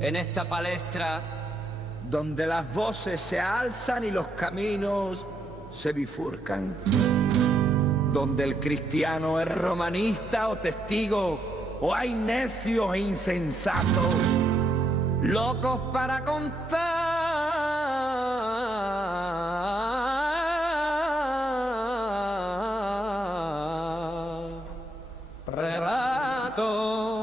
en esta palestra donde las voces se alzan y los caminos se bifurcan, donde el cristiano es romanista o testigo, o hay necios e insensatos, locos para contar relatos.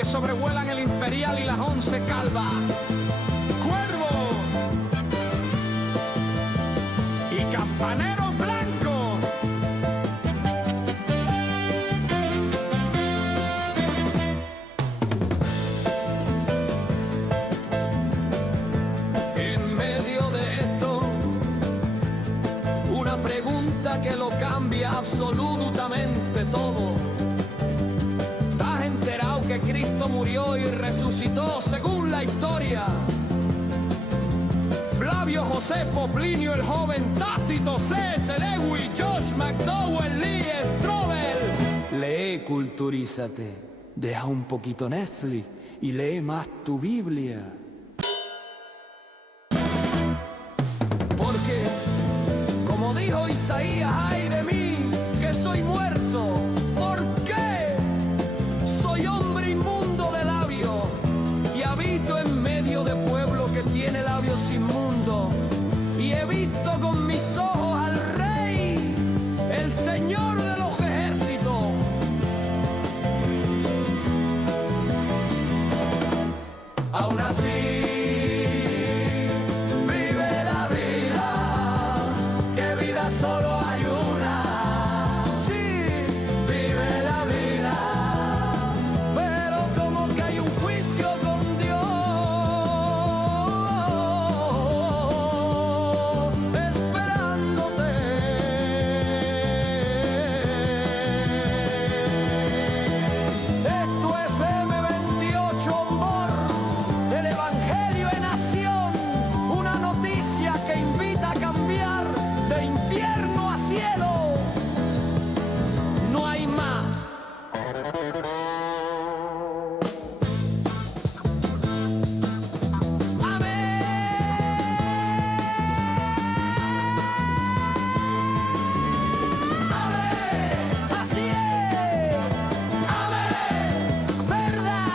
que sobrevuelan el Imperial y las 11 calvas. Cuervo y campaneros blancos. En medio de esto, una pregunta que lo cambia absolutamente todo. ¿Estás enterado que Cristo murió y resucitó según la historia? Flavio Josefo, Plinio el Joven, Tácito, C.S. Lewis, Josh McDowell, Lee Strobel. Lee, culturízate, deja un poquito Netflix y lee más tu Biblia. Porque, como dijo Isaías, ay de mí, que soy muerto. ¿Por qué? Soy hombre inmundo de labios y habito en medio de pueblo que tiene labios inmundos. Y he visto con mis ojos al Rey, el Señor de los ejércitos. Aún así vive la vida, que vida solo hay una. Sí, vive la vida, pero como que hay un juicio con Dios, esperándote. Esto es M28 Ombor, el Evangelio en acción, una noticia que invita a cambiar de infierno a cielo. No hay más. Así es. Verdad.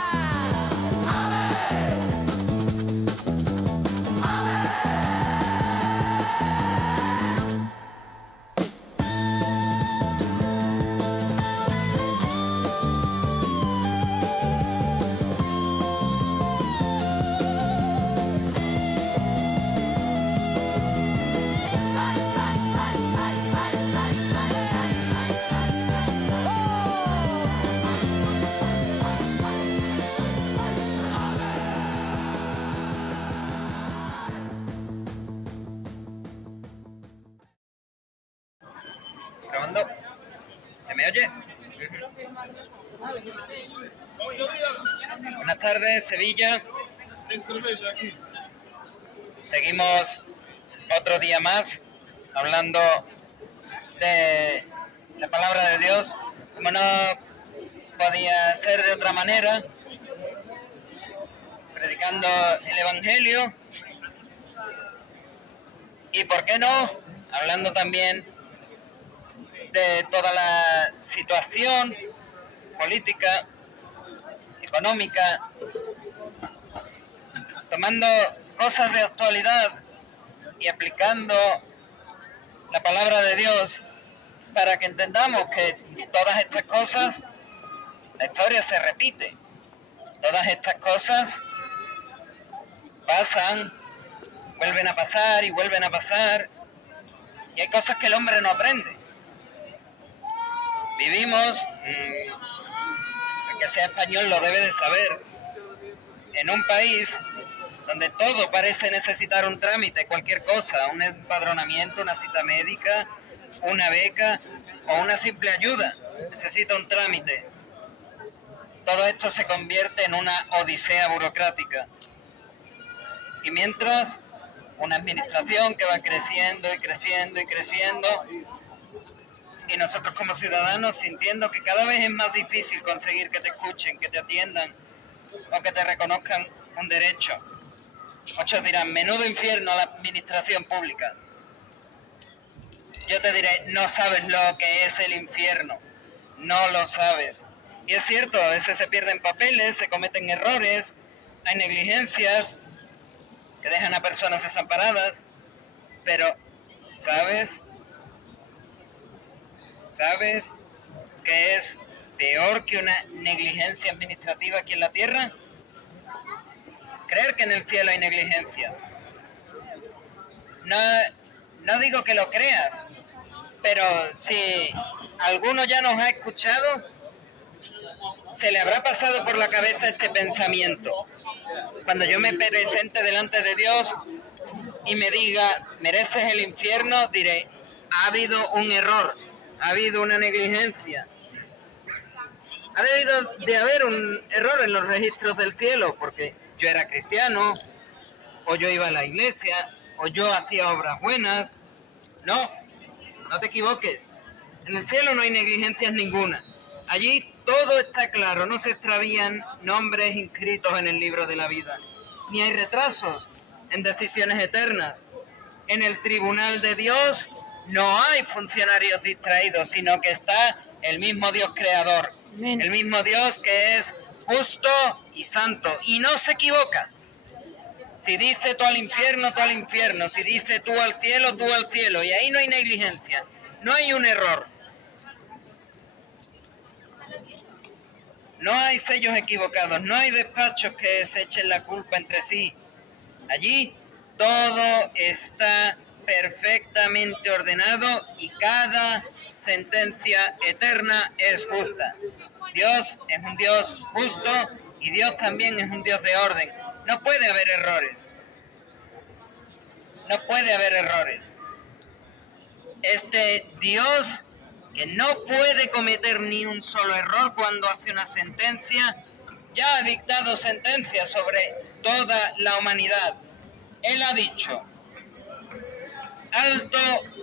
¿Grabando? ¿Se me oye? Buenas tardes, Sevilla. Seguimos otro día más hablando de la palabra de Dios, como no podía ser de otra manera, predicando el Evangelio y, ¿por qué no?, hablando también de toda la situación política, económica, tomando cosas de actualidad y aplicando la palabra de Dios para que entendamos que todas estas cosas, la historia se repite, todas estas cosas pasan, vuelven a pasar y vuelven a pasar, y hay cosas que el hombre no aprende. Vivimos, el que sea español lo debe de saber, en un país donde todo parece necesitar un trámite, cualquier cosa, un empadronamiento, una cita médica, una beca o una simple ayuda, necesita un trámite. todo esto se convierte en una odisea burocrática. Y mientras, una administración que va creciendo y creciendo y creciendo, y nosotros como ciudadanos sintiendo que cada vez es más difícil conseguir que te escuchen, que te atiendan o que te reconozcan un derecho. Muchos dirán, menudo infierno la administración pública. Yo te diré, no sabes lo que es el infierno, no lo sabes. Y es cierto, a veces se pierden papeles, se cometen errores, hay negligencias que dejan a personas desamparadas, pero ¿sabes qué es peor que una negligencia administrativa aquí en la tierra? Creer que en el cielo hay negligencias. No digo que lo creas, pero si alguno ya nos ha escuchado, se le habrá pasado por la cabeza este pensamiento. Cuando yo me presente delante de Dios y me diga, mereces el infierno, diré, ha habido un error, ha habido una negligencia. Ha debido de haber un error en los registros del cielo, porque yo era cristiano, o yo iba a la iglesia, o yo hacía obras buenas. No te equivoques. En el cielo no hay negligencias ninguna. Allí todo está claro, no se extravían nombres inscritos en el libro de la vida, ni hay retrasos en decisiones eternas. En el tribunal de Dios no hay funcionarios distraídos, sino que está el mismo Dios creador, el mismo Dios que es justo y santo, y no se equivoca. Si dice tú al infierno, tú al infierno. Si dice tú al cielo, y ahí no hay negligencia, no hay un error. No hay sellos equivocados, no hay despachos que se echen la culpa entre sí. Allí todo está perfectamente ordenado y cada sentencia eterna es justa. Dios es un Dios justo y Dios también es un Dios de orden. No puede haber errores. No puede haber errores. Este Dios que no puede cometer ni un solo error cuando hace una sentencia, ya ha dictado sentencia sobre toda la humanidad. Él ha dicho, alto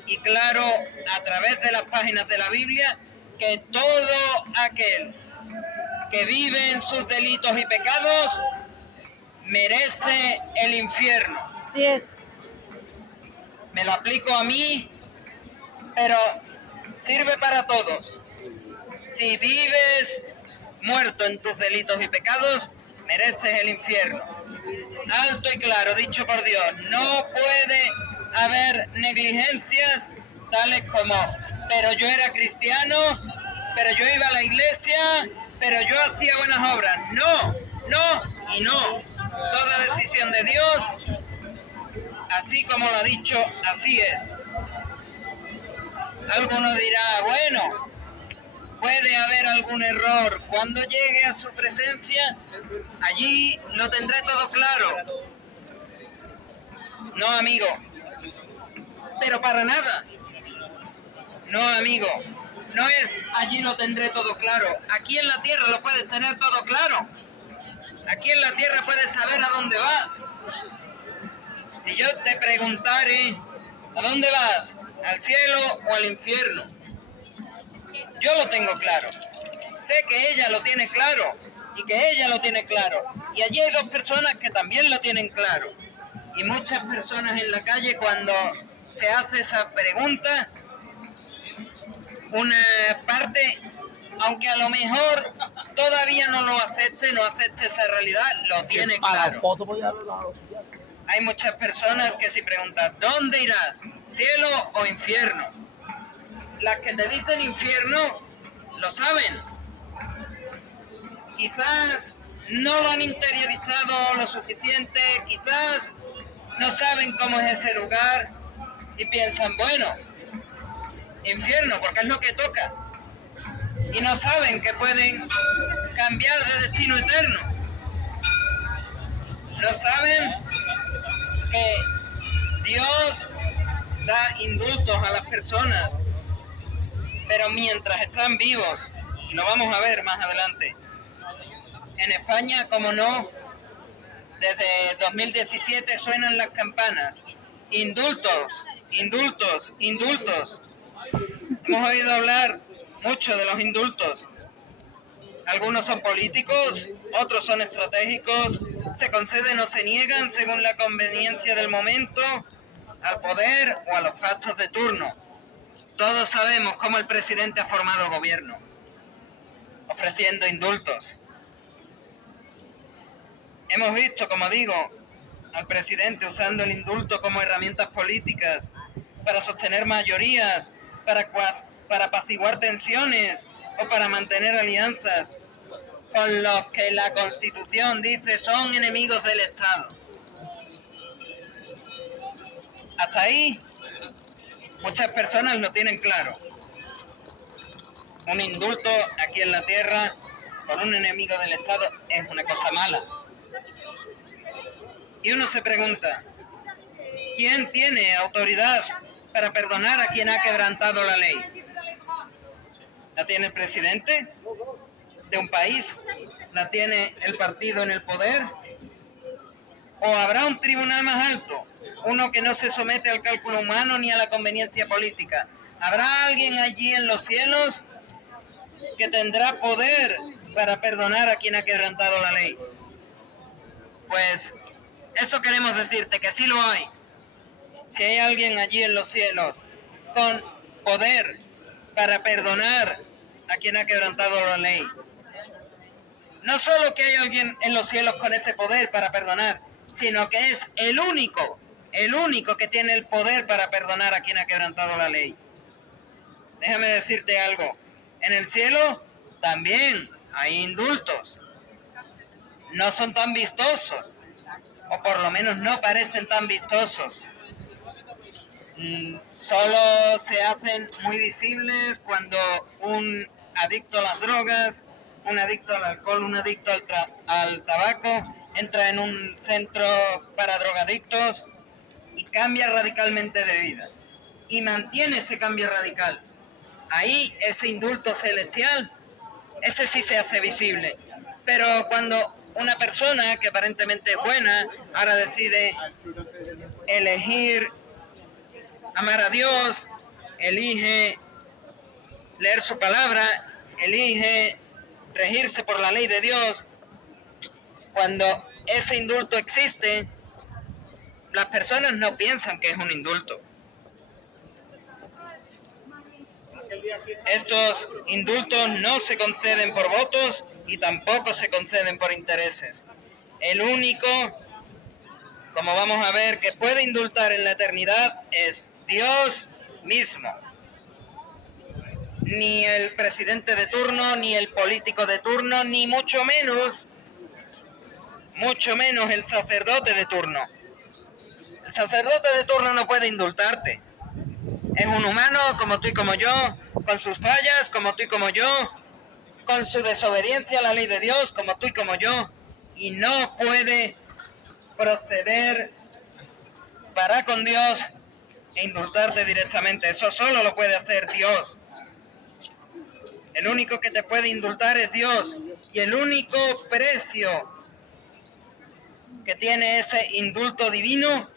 y claro, a través de las páginas de la Biblia, que todo aquel que vive en sus delitos y pecados merece el infierno. Así es. Me lo aplico a mí, pero sirve para todos. Si vives muerto en tus delitos y pecados, mereces el infierno. Alto y claro, dicho por Dios, no puede haber negligencias tales como, pero yo era cristiano, pero yo iba a la iglesia, pero yo hacía buenas obras. No y no. Toda decisión de Dios, así como lo ha dicho, así es. Alguno dirá, bueno, puede haber algún error. Cuando llegue a su presencia, allí lo tendré todo claro. No, amigo. Pero para nada. No, amigo. No es allí lo tendré todo claro. Aquí en la tierra lo puedes tener todo claro. Aquí en la tierra puedes saber a dónde vas. Si yo te preguntare, ¿a dónde vas? ¿Al cielo o al infierno? Yo lo tengo claro. Sé que ella lo tiene claro y que ella lo tiene claro. Y allí hay dos personas que también lo tienen claro. Y muchas personas en la calle, cuando se hace esa pregunta, una parte, aunque a lo mejor todavía no lo acepte, no acepte esa realidad, lo tiene claro. Hay muchas personas que si preguntas, ¿dónde irás? ¿Cielo o infierno? Las que te dicen infierno, lo saben. Quizás no lo han interiorizado lo suficiente, quizás no saben cómo es ese lugar y piensan, bueno, infierno, porque es lo que toca. Y no saben que pueden cambiar de destino eterno. No saben que Dios da indultos a las personas, pero mientras están vivos, y lo vamos a ver más adelante, En España, como no, desde 2017 suenan las campanas. Indultos, indultos, indultos. Hemos oído hablar mucho de los indultos. Algunos son políticos, otros son estratégicos, se conceden o se niegan según la conveniencia del momento, al poder o a los pactos de turno. Todos sabemos cómo el presidente ha formado gobierno, ofreciendo indultos. Hemos visto, como digo, al presidente usando el indulto como herramientas políticas para sostener mayorías, para apaciguar tensiones o para mantener alianzas con los que la Constitución dice son enemigos del Estado. Hasta ahí, muchas personas lo tienen claro. Un indulto aquí en la tierra con un enemigo del Estado es una cosa mala. Y uno se pregunta, ¿quién tiene autoridad para perdonar a quien ha quebrantado la ley? ¿La tiene el presidente de un país? ¿La tiene el partido en el poder? ¿O habrá un tribunal más alto? Uno que no se somete al cálculo humano ni a la conveniencia política. ¿Habrá alguien allí en los cielos que tendrá poder para perdonar a quien ha quebrantado la ley? Pues eso queremos decirte, que sí lo hay. Si hay alguien allí en los cielos con poder para perdonar a quien ha quebrantado la ley. No solo que hay alguien en los cielos con ese poder para perdonar, sino que es el único que tiene el poder para perdonar a quien ha quebrantado la ley. Déjame decirte algo. En el cielo también hay indultos. No son tan vistosos, o por lo menos no parecen tan vistosos. Solo se hacen muy visibles cuando un adicto a las drogas, un adicto al alcohol, un adicto al tabaco entra en un centro para drogadictos y cambia radicalmente de vida y mantiene ese cambio radical. Ahí ese indulto celestial, ese sí se hace visible. Pero cuando una persona que aparentemente es buena ahora decide elegir amar a Dios, elige leer su palabra, elige regirse por la ley de Dios, cuando ese indulto existe, las personas no piensan que es un indulto. Estos indultos no se conceden por votos y tampoco se conceden por intereses. El único, como vamos a ver, que puede indultar en la eternidad es Dios mismo. Ni el presidente de turno, ni el político de turno, ni mucho menos el sacerdote de turno. El sacerdote de turno no puede indultarte. Es un humano como tú y como yo, con sus fallas como tú y como yo, con su desobediencia a la ley de Dios como tú y como yo, y no puede proceder para con Dios e indultarte directamente. Eso solo lo puede hacer Dios. El único que te puede indultar es Dios, y el único precio que tiene ese indulto divino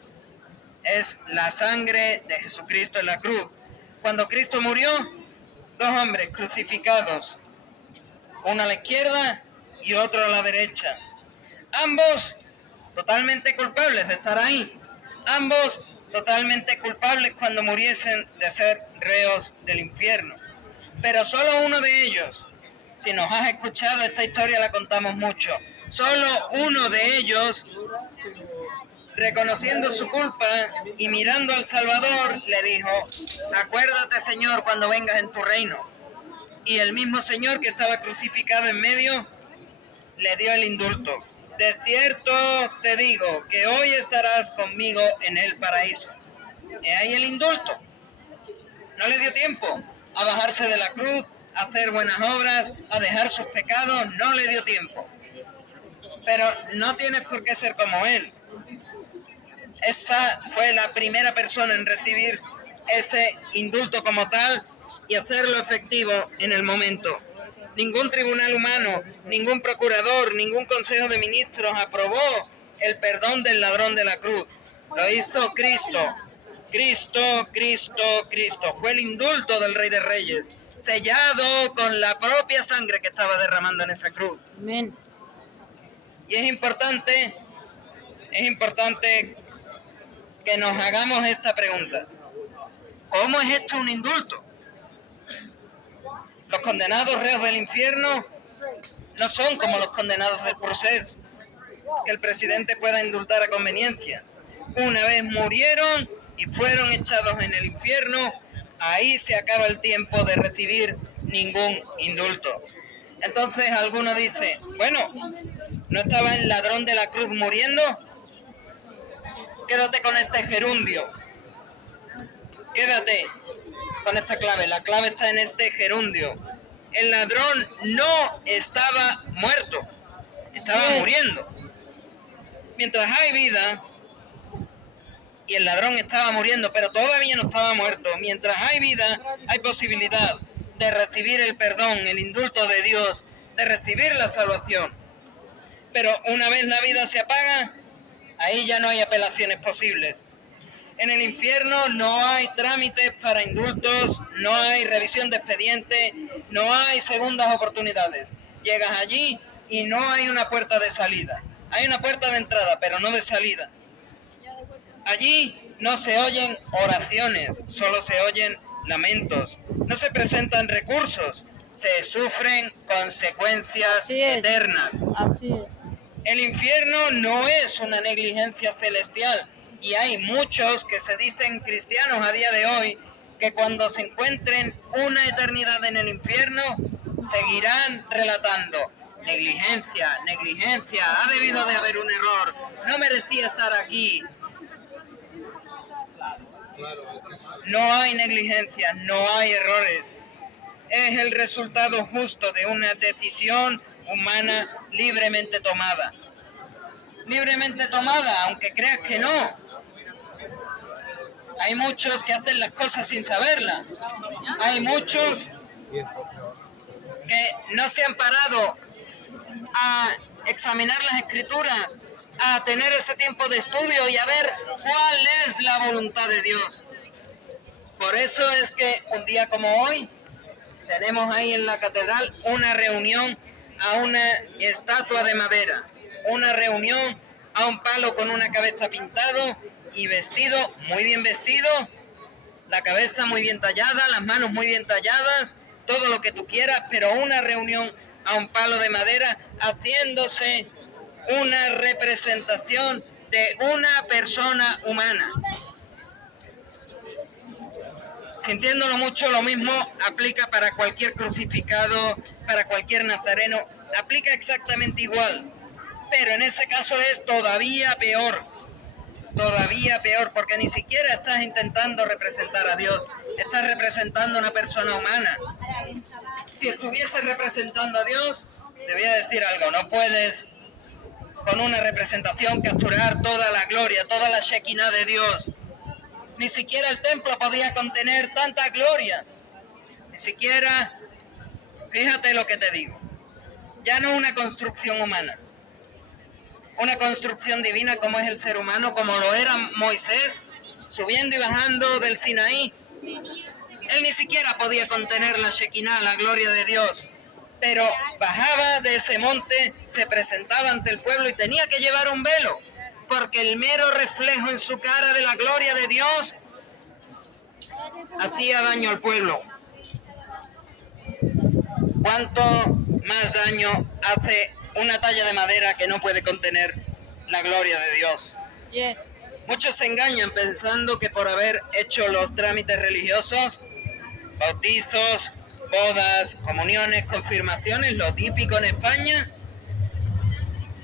es la sangre de Jesucristo en la cruz. Cuando Cristo murió, dos hombres crucificados, uno a la izquierda y otro a la derecha. Ambos totalmente culpables de estar ahí. Ambos totalmente culpables cuando muriesen de ser reos del infierno. Pero solo uno de ellos, si nos has escuchado esta historia la contamos mucho, solo uno de ellos, reconociendo su culpa y mirando al Salvador, le dijo: acuérdate, Señor, cuando vengas en tu reino. Y el mismo Señor que estaba crucificado en medio le dio el indulto. De cierto te digo que hoy estarás conmigo en el paraíso. Y ahí el indulto. No le dio tiempo a bajarse de la cruz, a hacer buenas obras, a dejar sus pecados, no le dio tiempo. Pero no tienes por qué ser como él. Esa fue la primera persona en recibir ese indulto como tal y hacerlo efectivo en el momento. Ningún tribunal humano, ningún procurador, ningún consejo de ministros aprobó el perdón del ladrón de la cruz. Lo hizo Cristo. Cristo, Cristo, Cristo. Fue el indulto del Rey de Reyes, sellado con la propia sangre que estaba derramando en esa cruz. Amén. Y es importante que nos hagamos esta pregunta. ¿Cómo es esto un indulto? Los condenados reos del infierno no son como los condenados del procés, que el presidente pueda indultar a conveniencia. Una vez murieron y fueron echados en el infierno, ahí se acaba el tiempo de recibir ningún indulto. Entonces alguno dice, bueno, ¿no estaba el ladrón de la cruz muriendo? Quédate con este gerundio. Quédate con esta clave. La clave está en este gerundio. El ladrón no estaba muerto, estaba muriendo. Mientras hay vida, y el ladrón estaba muriendo, pero todavía no estaba muerto. Mientras hay vida, hay posibilidad de recibir el perdón, el indulto de Dios, de recibir la salvación. Pero una vez la vida se apaga, ahí ya no hay apelaciones posibles. En el infierno no hay trámites para indultos, no hay revisión de expediente, no hay segundas oportunidades. Llegas allí y no hay una puerta de salida. Hay una puerta de entrada, pero no de salida. Allí no se oyen oraciones, solo se oyen lamentos. No se presentan recursos, se sufren consecuencias eternas. Así es. El infierno no es una negligencia celestial. Y hay muchos que se dicen cristianos a día de hoy que cuando se encuentren una eternidad en el infierno seguirán relatando: negligencia, negligencia, ha debido de haber un error, no merecía estar aquí. No hay negligencia, no hay errores. Es el resultado justo de una decisión humana libremente tomada. Libremente tomada, aunque creas que no. Hay muchos que hacen las cosas sin saberlas. Hay muchos que no se han parado a examinar las escrituras, a tener ese tiempo de estudio y a ver cuál es la voluntad de Dios. Por eso es que un día como hoy tenemos ahí en la catedral una reunión a una estatua de madera, una reunión a un palo con una cabeza pintado y vestido, muy bien vestido, la cabeza muy bien tallada, las manos muy bien talladas, todo lo que tú quieras, pero una reunión a un palo de madera haciéndose una representación de una persona humana. Sintiéndolo mucho, lo mismo aplica para cualquier crucificado, para cualquier nazareno, aplica exactamente igual, pero en ese caso es todavía peor, porque ni siquiera estás intentando representar a Dios, estás representando a una persona humana. Si estuvieses representando a Dios, te voy a decir algo, no puedes con una representación capturar toda la gloria, toda la Shekinah de Dios. Ni siquiera el templo podía contener tanta gloria, ni siquiera, fíjate lo que te digo, ya no una construcción humana, una construcción divina como es el ser humano, como lo era Moisés, subiendo y bajando del Sinaí. Él ni siquiera podía contener la Shekinah, la gloria de Dios, pero bajaba de ese monte, se presentaba ante el pueblo y tenía que llevar un velo, porque el mero reflejo en su cara de la gloria de Dios hacía daño al pueblo. ¿Cuánto más daño hace una talla de madera que no puede contener la gloria de Dios? Yes. Muchos se engañan pensando que por haber hecho los trámites religiosos, bautizos, bodas, comuniones, confirmaciones, lo típico en España,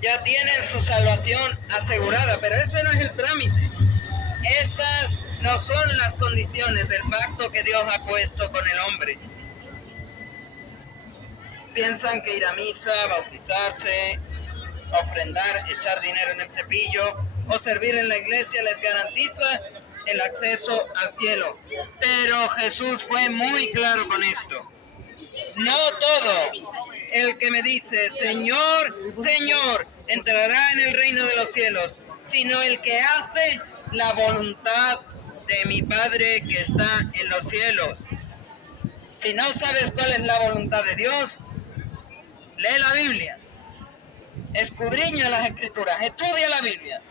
ya tienen su salvación asegurada, pero ese no es el trámite. Esas no son las condiciones del pacto que Dios ha puesto con el hombre. Piensan que ir a misa, bautizarse, ofrendar, echar dinero en el cepillo o servir en la iglesia les garantiza el acceso al cielo. Pero Jesús fue muy claro con esto. No todo el que me dice, Señor, Señor, entrará en el reino de los cielos, sino el que hace la voluntad de mi Padre que está en los cielos. Si no sabes cuál es la voluntad de Dios, lee la Biblia, escudriña las Escrituras, estudia la Biblia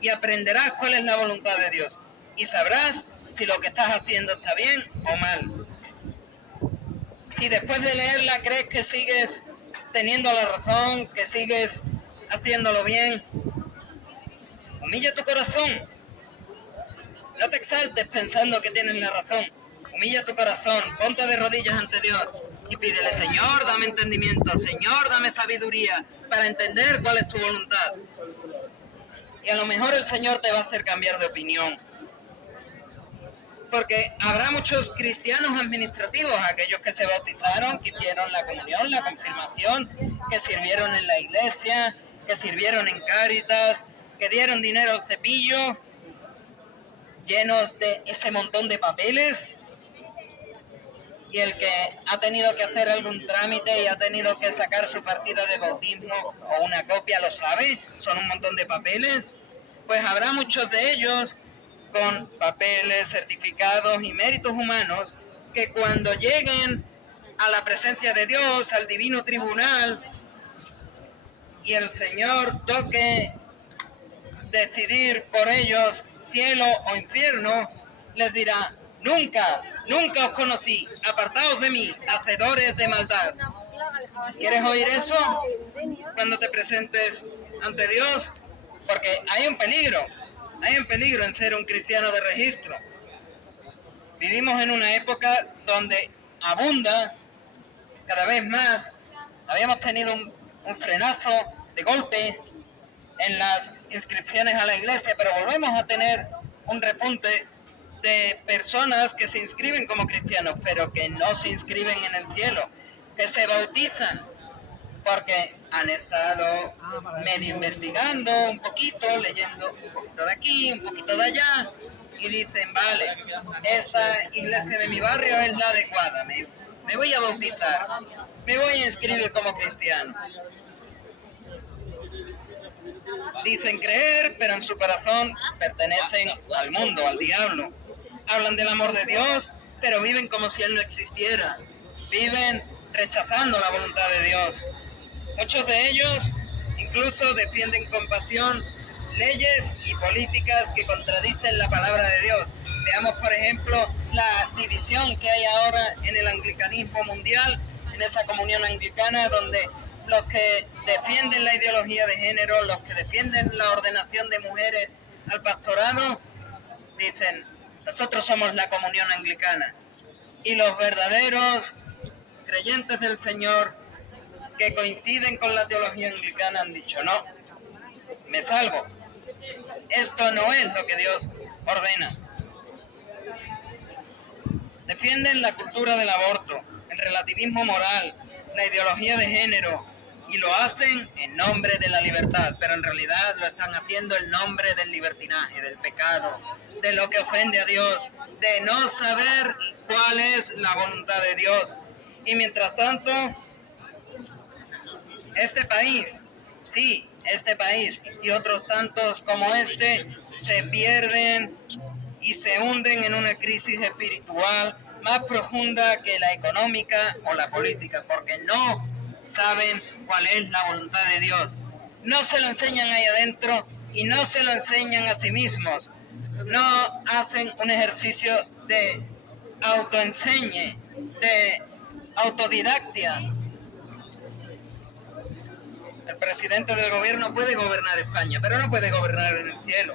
y aprenderás cuál es la voluntad de Dios y sabrás si lo que estás haciendo está bien o mal. Si después de leerla crees que sigues teniendo la razón, que sigues haciéndolo bien, humilla tu corazón. No te exaltes pensando que tienes la razón. Humilla tu corazón, ponte de rodillas ante Dios y pídele, Señor, dame entendimiento, Señor, dame sabiduría para entender cuál es tu voluntad. Y a lo mejor el Señor te va a hacer cambiar de opinión. Porque habrá muchos cristianos administrativos, aquellos que se bautizaron, que hicieron la comunión, la confirmación, que sirvieron en la iglesia, que sirvieron en Cáritas, que dieron dinero al cepillo, llenos de ese montón de papeles. Y el que ha tenido que hacer algún trámite y ha tenido que sacar su partida de bautismo o una copia, lo sabe, son un montón de papeles. Pues habrá muchos de ellos con papeles, certificados y méritos humanos que cuando lleguen a la presencia de Dios, al divino tribunal, y el Señor toque decidir por ellos cielo o infierno, les dirá, nunca os conocí, apartaos de mí, hacedores de maldad. ¿Quieres oír eso cuando te presentes ante Dios? Porque hay un peligro en ser un cristiano de registro. Vivimos en una época donde abunda cada vez más. Habíamos tenido un frenazo de golpe en las inscripciones a la iglesia, pero volvemos a tener un repunte de personas que se inscriben como cristianos, pero que no se inscriben en el cielo, que se bautizan porque han estado medio investigando un poquito, leyendo un poquito de aquí, un poquito de allá, y dicen, vale, esa iglesia de mi barrio es la adecuada, me voy a bautizar, me voy a inscribir como cristiano. Dicen creer, pero en su corazón pertenecen al mundo, al diablo. Hablan del amor de Dios, pero viven como si Él no existiera. Viven rechazando la voluntad de Dios. Muchos de ellos incluso defienden con pasión leyes y políticas que contradicen la palabra de Dios. Veamos, por ejemplo, la división que hay ahora en el anglicanismo mundial, en esa comunión anglicana, donde los que defienden la ideología de género, los que defienden la ordenación de mujeres al pastorado, dicen, nosotros somos la comunión anglicana. Y los verdaderos creyentes del Señor que coinciden con la teología anglicana han dicho, no, me salgo. Esto no es lo que Dios ordena. Defienden la cultura del aborto, el relativismo moral, la ideología de género, y lo hacen en nombre de la libertad, pero en realidad lo están haciendo en nombre del libertinaje, del pecado, de lo que ofende a Dios, de no saber cuál es la voluntad de Dios. Y mientras tanto, este país, sí, este país y otros tantos como este, se pierden y se hunden en una crisis espiritual más profunda que la económica o la política, porque no saben cuál es la voluntad de Dios. No se lo enseñan ahí adentro y no se lo enseñan a sí mismos. No hacen un ejercicio de autoenseñe, de autodidactia. El presidente del gobierno puede gobernar España, pero no puede gobernar en el cielo.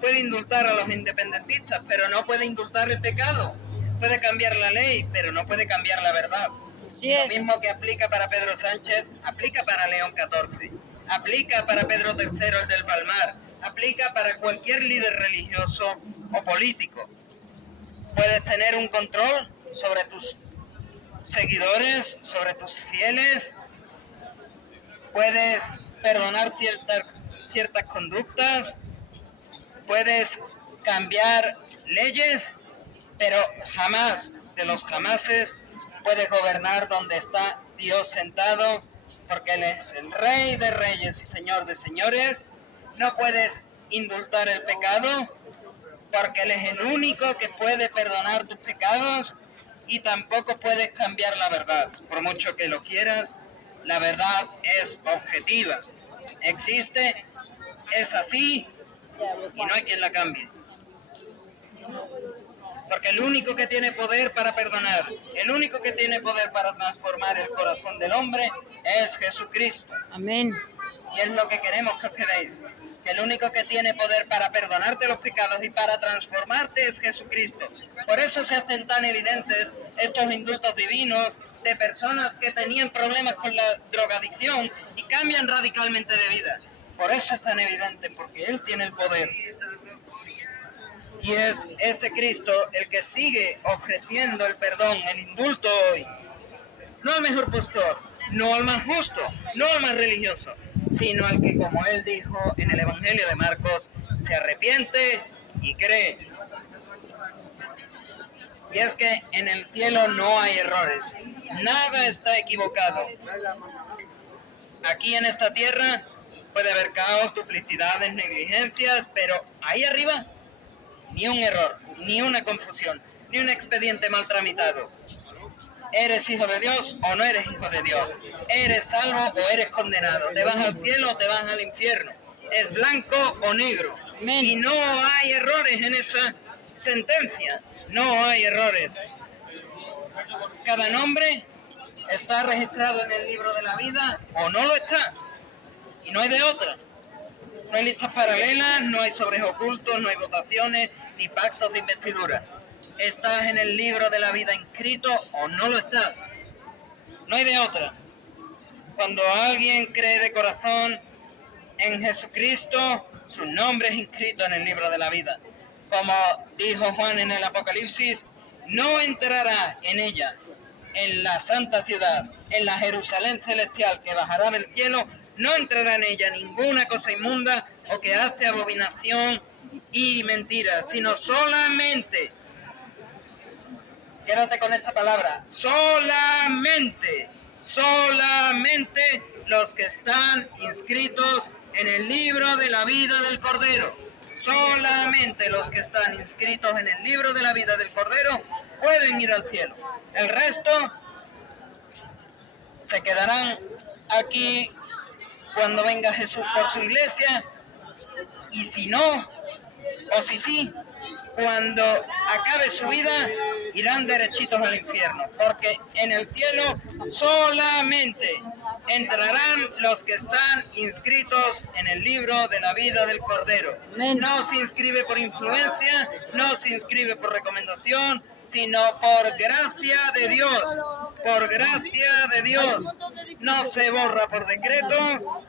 Puede indultar a los independentistas, pero no puede indultar el pecado. Puede cambiar la ley, pero no puede cambiar la verdad. Lo mismo que aplica para Pedro Sánchez, aplica para León XIV, aplica para Pedro III, el del Palmar, aplica para cualquier líder religioso o político. Puedes tener un control sobre tus seguidores, sobre tus fieles, puedes perdonar ciertas conductas, puedes cambiar leyes, pero jamás de los jamases puedes gobernar donde está Dios sentado, porque Él es el Rey de reyes y Señor de señores. No puedes indultar el pecado, porque Él es el único que puede perdonar tus pecados, y tampoco puedes cambiar la verdad. Por mucho que lo quieras, la verdad es objetiva. Existe, es así, y no hay quien la cambie. Porque el único que tiene poder para perdonar, el único que tiene poder para transformar el corazón del hombre es Jesucristo. Amén. Y es lo que queremos que os quedéis. Que el único que tiene poder para perdonarte los pecados y para transformarte es Jesucristo. Por eso se hacen tan evidentes estos indultos divinos de personas que tenían problemas con la drogadicción y cambian radicalmente de vida. Por eso es tan evidente, porque Él tiene el poder. Y es ese Cristo el que sigue ofreciendo el perdón, el indulto hoy. No al mejor postor, no al más justo, no al más religioso, sino al que, como Él dijo en el Evangelio de Marcos, se arrepiente y cree. Y es que en el cielo no hay errores, nada está equivocado. Aquí en esta tierra puede haber caos, duplicidades, negligencias, pero ahí arriba ni un error, ni una confusión, ni un expediente mal tramitado. ¿Eres hijo de Dios o no eres hijo de Dios? ¿Eres salvo o eres condenado? ¿Te vas al cielo o te vas al infierno? ¿Es blanco o negro? Amén. Y no hay errores en esa sentencia, no hay errores. Cada nombre está registrado en el libro de la vida o no lo está, y no hay de otra. No hay listas paralelas, no hay sobres ocultos, no hay votaciones ni pactos de investidura. ¿Estás en el libro de la vida inscrito o no lo estás? No hay de otra. Cuando alguien cree de corazón en Jesucristo, su nombre es inscrito en el libro de la vida. Como dijo Juan en el Apocalipsis, no entrará en ella, en la santa ciudad, en la Jerusalén celestial que bajará del cielo, no entrará en ella ninguna cosa inmunda o que hace abominación y mentira, sino solamente, quédate con esta palabra, solamente los que están inscritos en el libro de la vida del Cordero. Solamente los que están inscritos en el libro de la vida del Cordero pueden ir al cielo. El resto se quedarán aquí cuando venga Jesús por su iglesia, y si no, o si sí, cuando acabe su vida, irán derechitos al infierno, porque en el cielo solamente entrarán los que están inscritos en el libro de la vida del Cordero. No se inscribe por influencia, no se inscribe por recomendación, sino por gracia de Dios. Por gracia de Dios. No se borra por decreto,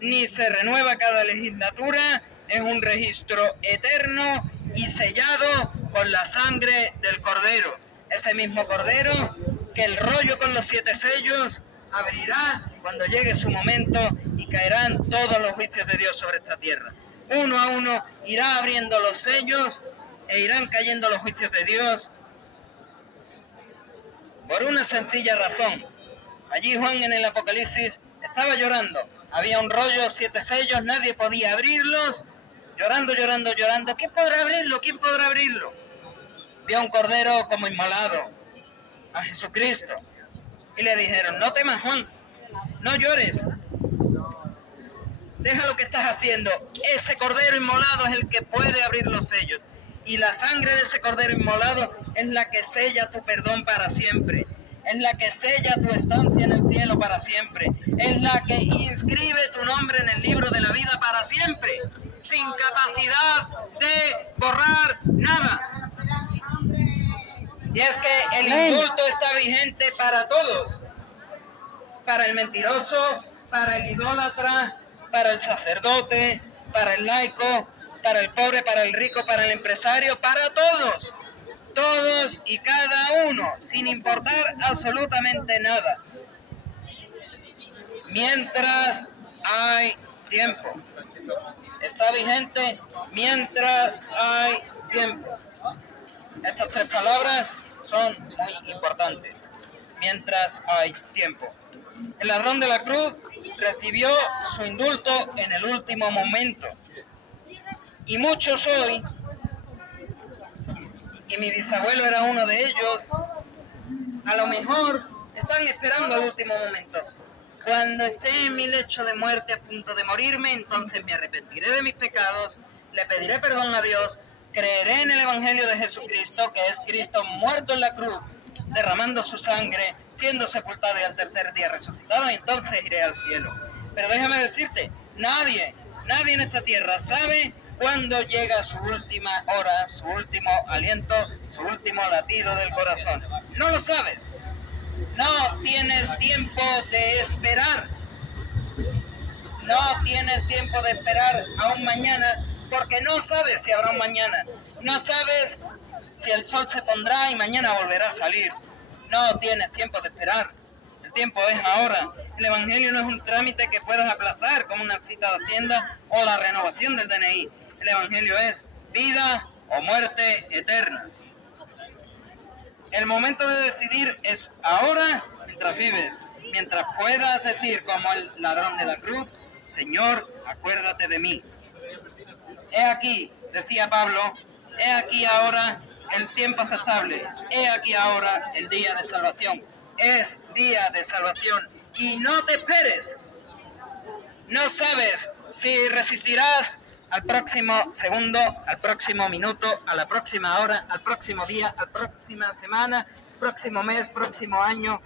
ni se renueva cada legislatura. Es un registro eterno y sellado con la sangre del Cordero. Ese mismo Cordero que el rollo con los 7 sellos abrirá cuando llegue su momento y caerán todos los juicios de Dios sobre esta tierra. Uno a uno irá abriendo los sellos e irán cayendo los juicios de Dios por una sencilla razón. Allí Juan en el Apocalipsis estaba llorando. Había un rollo, 7 sellos, nadie podía abrirlos. Llorando. ¿Quién podrá abrirlo? ¿Quién podrá abrirlo? Vio a un cordero como inmolado, a Jesucristo. Y le dijeron, no temas, Juan, no llores. Deja lo que estás haciendo. Ese cordero inmolado es el que puede abrir los sellos. Y la sangre de ese cordero inmolado es la que sella tu perdón para siempre. Es la que sella tu estancia en el cielo para siempre. Es la que inscribe tu nombre en el libro de la vida para siempre, sin capacidad de borrar nada. Y es que el indulto está vigente para todos. Para el mentiroso, para el idólatra, para el sacerdote, para el laico, para el pobre, para el rico, para el empresario, para todos. Todos y cada uno, sin importar absolutamente nada. Mientras hay tiempo. Está vigente mientras hay tiempo. Estas 3 palabras son muy importantes. mientras hay tiempo. El ladrón de la cruz recibió su indulto en el último momento. Y muchos hoy, y mi bisabuelo era uno de ellos, a lo mejor están esperando el último momento. Cuando esté en mi lecho de muerte a punto de morirme, entonces me arrepentiré de mis pecados, le pediré perdón a Dios, creeré en el Evangelio de Jesucristo, que es Cristo muerto en la cruz, derramando su sangre, siendo sepultado y al tercer día resucitado, y entonces iré al cielo. Pero déjame decirte, nadie en esta tierra sabe cuándo llega su última hora, su último aliento, su último latido del corazón. No lo sabes. No tienes tiempo de esperar. No tienes tiempo de esperar a un mañana, porque no sabes si habrá un mañana. No sabes si el sol se pondrá y mañana volverá a salir. No tienes tiempo de esperar. El tiempo es ahora. El Evangelio no es un trámite que puedas aplazar, como una cita de Hacienda o la renovación del DNI. El Evangelio es vida o muerte eterna. El momento de decidir es ahora, mientras vives, mientras puedas decir como el ladrón de la cruz, Señor, acuérdate de mí. He aquí, decía Pablo, he aquí ahora el tiempo aceptable, he aquí ahora el día de salvación. Es día de salvación y no te esperes. No sabes si resistirás al próximo segundo, al próximo minuto, a la próxima hora, al próximo día, a la próxima semana, próximo mes, próximo año,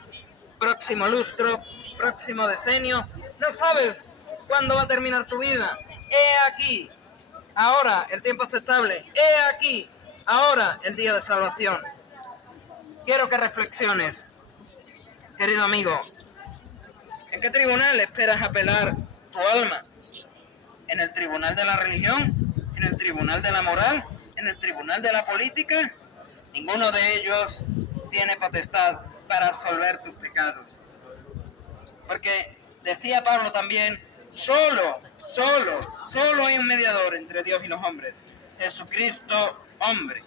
próximo lustro, próximo decenio. No sabes cuándo va a terminar tu vida. He aquí, ahora, el tiempo aceptable. He aquí, ahora, el día de salvación. Quiero que reflexiones, querido amigo. ¿En qué tribunal esperas apelar tu alma? ¿En el tribunal de la religión? ¿En el tribunal de la moral? ¿En el tribunal de la política? Ninguno de ellos tiene potestad para absolver tus pecados. Porque decía Pablo también, solo hay un mediador entre Dios y los hombres, Jesucristo hombre.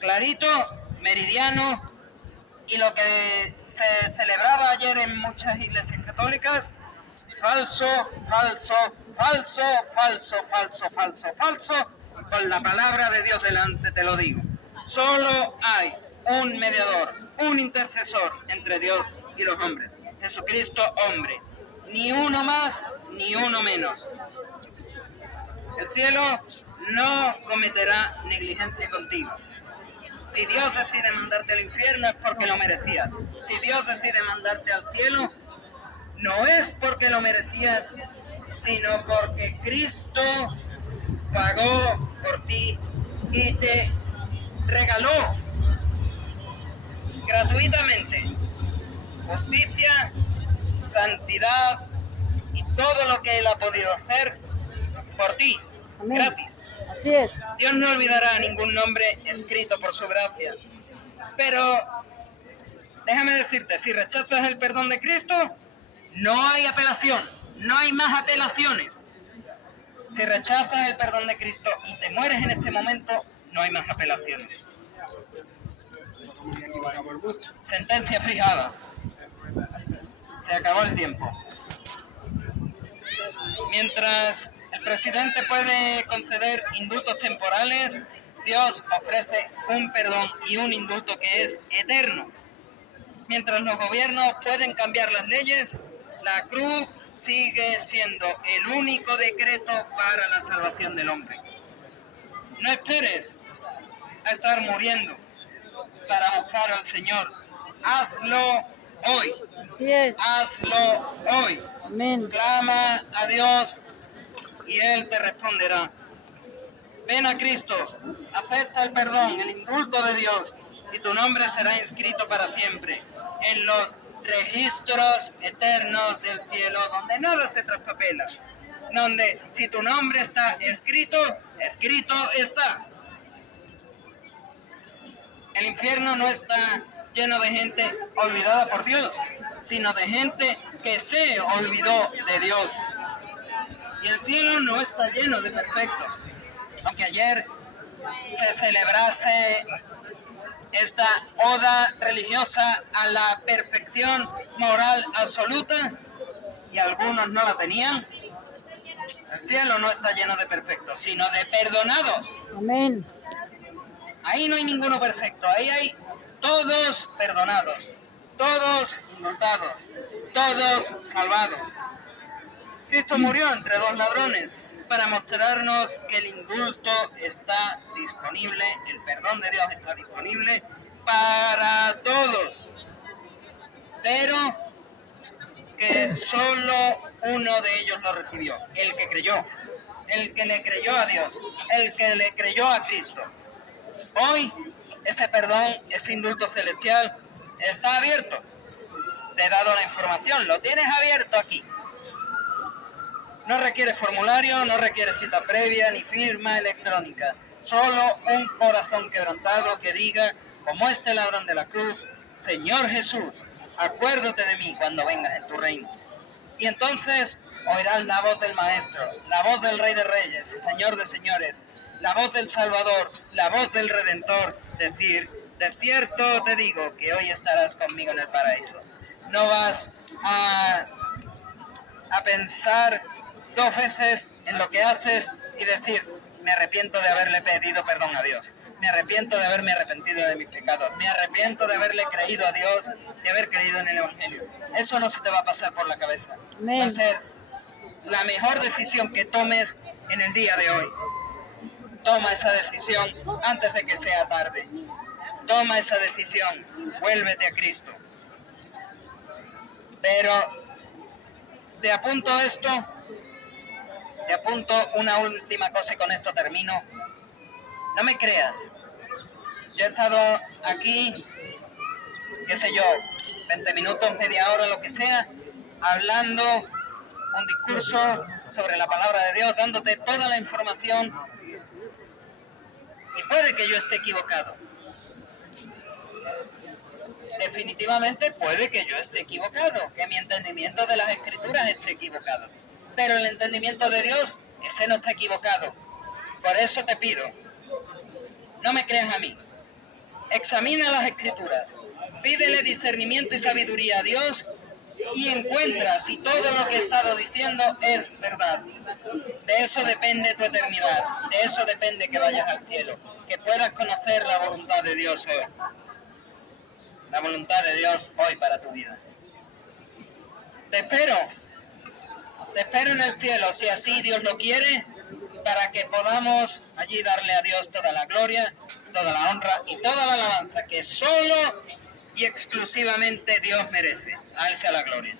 Clarito, meridiano, y lo que se celebraba ayer en muchas iglesias católicas, falso, con la palabra de Dios delante te lo digo. Solo hay un mediador, un intercesor entre Dios y los hombres, Jesucristo hombre. Ni uno más, ni uno menos. El cielo no cometerá negligencia contigo. Si Dios decide mandarte al infierno es porque lo merecías. Si Dios decide mandarte al cielo, no es porque lo merecías, sino porque Cristo pagó por ti y te regaló gratuitamente justicia, santidad y todo lo que Él ha podido hacer por ti, Amén. gratis. Así es. Dios no olvidará ningún nombre escrito por su gracia. Pero déjame decirte, si rechazas el perdón de Cristo, no hay apelación, no hay más apelaciones. Si rechazas el perdón de Cristo y te mueres en este momento, no hay más apelaciones. Sentencia fijada. Se acabó el tiempo. Mientras el presidente puede conceder indultos temporales, Dios ofrece un perdón y un indulto que es eterno. Mientras los gobiernos pueden cambiar las leyes, la cruz sigue siendo el único decreto para la salvación del hombre. No esperes a estar muriendo para buscar al Señor. Hazlo hoy. Así es. Hazlo hoy. Amén. Clama a Dios y Él te responderá. Ven a Cristo, acepta el perdón, el indulto de Dios, y tu nombre será inscrito para siempre en los registros eternos del cielo, donde nada se traspapela, donde si tu nombre está escrito, escrito está. El infierno no está lleno de gente olvidada por Dios, sino de gente que se olvidó de Dios. Y el cielo no está lleno de perfectos. Aunque ayer se celebrase esta oda religiosa a la perfección moral absoluta, y algunos no la tenían. El cielo no está lleno de perfectos, sino de perdonados. Amén. Ahí no hay ninguno perfecto, ahí hay todos perdonados, todos indultados, todos salvados. Cristo murió entre dos ladrones para mostrarnos que el indulto está disponible, el perdón de Dios está disponible para todos, pero que solo uno de ellos lo recibió, el que creyó, el que le creyó a Dios, el que le creyó a Cristo. Hoy ese perdón, ese indulto celestial está abierto. Te he dado la información, lo tienes abierto aquí. No requiere formulario, no requiere cita previa ni firma electrónica. Solo un corazón quebrantado que diga, como este ladrón de la cruz, Señor Jesús, acuérdate de mí cuando vengas en tu reino. Y entonces oirás la voz del Maestro, la voz del Rey de Reyes y Señor de Señores, la voz del Salvador, la voz del Redentor, decir, de cierto te digo que hoy estarás conmigo en el paraíso. No vas a pensar dos veces en lo que haces y decir, me arrepiento de haberle pedido perdón a Dios, me arrepiento de haberme arrepentido de mis pecados, me arrepiento de haberle creído a Dios, de haber creído en el Evangelio. Eso no se te va a pasar por la cabeza. Amén. Va a ser la mejor decisión que tomes en el día de hoy. Toma esa decisión antes de que sea tarde. Toma esa decisión, vuélvete a Cristo. Pero te apunto esto, te apunto una última cosa y con esto termino. No me creas. Yo he estado aquí, qué sé yo, 20 minutos, media hora, lo que sea, hablando un discurso sobre la palabra de Dios, dándote toda la información. Y puede que yo esté equivocado. Definitivamente puede que yo esté equivocado, que mi entendimiento de las Escrituras esté equivocado. Pero el entendimiento de Dios, ese no está equivocado. Por eso te pido, no me creas a mí. Examina las Escrituras, pídele discernimiento y sabiduría a Dios y encuentra si todo lo que he estado diciendo es verdad. De eso depende tu eternidad, de eso depende que vayas al cielo, que puedas conocer la voluntad de Dios hoy. La voluntad de Dios hoy para tu vida. Te espero en el cielo, si así Dios lo quiere, para que podamos allí darle a Dios toda la gloria, toda la honra y toda la alabanza que solo y exclusivamente Dios merece. A Él sea la gloria.